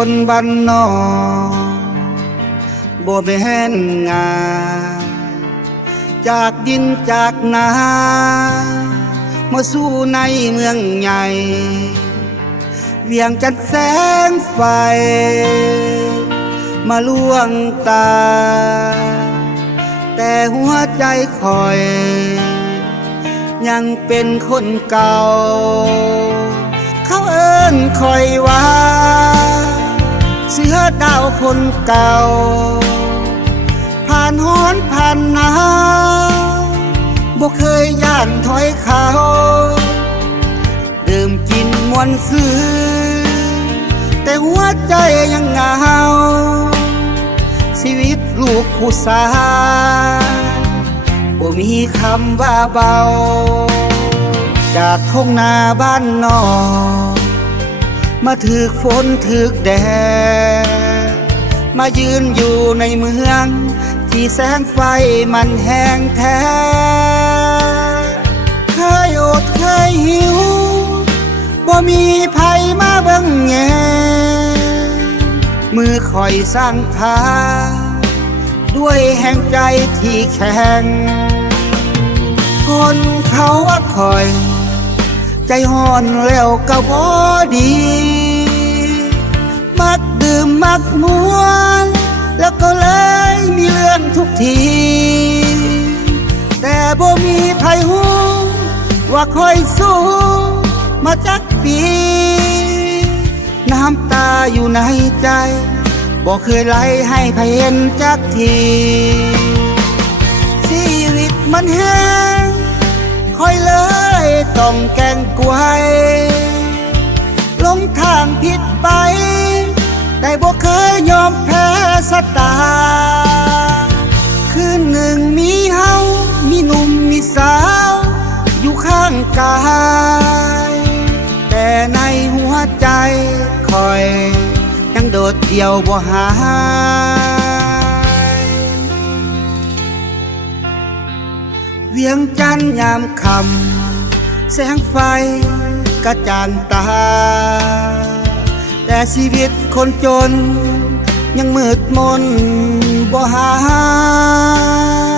คนบ้านนอกบ่แม่นง่ายจากดินจากนามาสู่ในเมืองใหญ่เวียงจันทร์แสงไฟมาลวงตาแต่หัวใจคอยยังเป็นคนเก่าเขาเอิ้นคอยว่าเสือดาวคนเก่าผ่านฮ้อนผ่านหนาวบ่เคยย่านถอยเขาดื่มกินมวนซื้อแต่หัวใจยังเหงาชีวิตลูกผู้สาวบ่มีคำว่าเบาจากทุ่งนาบ้านนอกมาถึกฝนถึกแดดมายืนอยู่ในเมืองที่แสงไฟมันแห้งแท้เคยอดเคยหิวบ่มีไผมาเบิ่งแยมือคอยสร้างทางด้วยแห่งใจที่แข็งคนเขาว่าคอยใจห่อนแล้วก็บ่ดีมักดื่มมักมวนแล้วก็เลยมีเรื่องทุกทีแต่บ่มีไผฮู้ว่าคอยสู้มาจักปีน้ำตาอยู่ในใจบ่เคยไหลให้ไผเห็นจักทีชีวิตมันแห้งคอยเลยต้องแกล้งกวายลงทางผิดไปแต่บ่เคยยอมแพ้สตาคืนหนึ่งมีเฮามีหนุ่มมีสาวอยู่ข้างกายแต่ในหัวใจคอยยังโดดเดี่ยวบ่หายเวียงจันทร์ยามค่ำแสงไฟกระจ่างตาแต่ชีวิตคนจนยังมืดมนบ่หา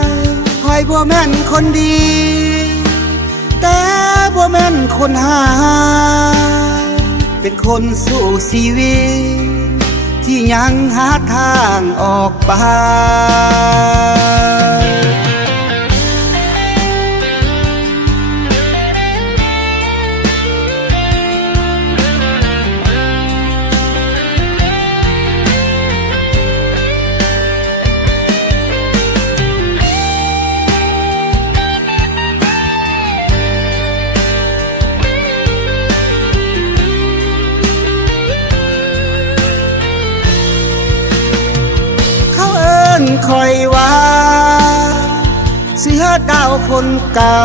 ยคอยบ่แม่นคนดีแต่บ่แม่นคนหายเป็นคนสู้ชีวิตที่ยังหาทางออกไปคอยว่าเสือดาวคนเก่า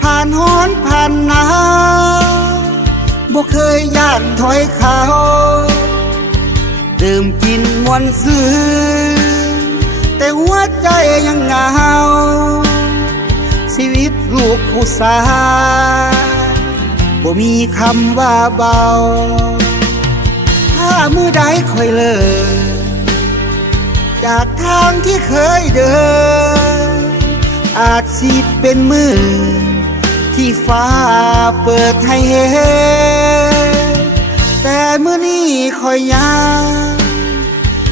ผ่านฮ้อนผ่านหนาวบ่เคยย่านถอยเขาดื่มกินมวนซื้อแต่หัวใจยังเหงาชีวิตลูกผู้สาวบ่มีคำว่าเบาถ้ามือใดคอยเลิกจากทางที่เคยเดินอาจสิเป็นมือที่ฟ้าเปิดให้เห็นแต่มื้อนี้คอยยัง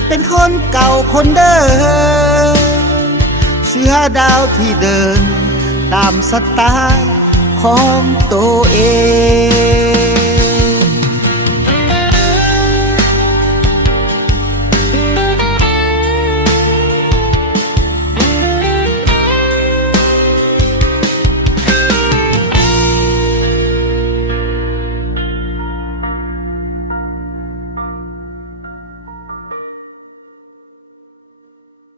เป็นคนเก่าคนเดิมเสือดาวที่เดินตามสไตล์ของตัวเอง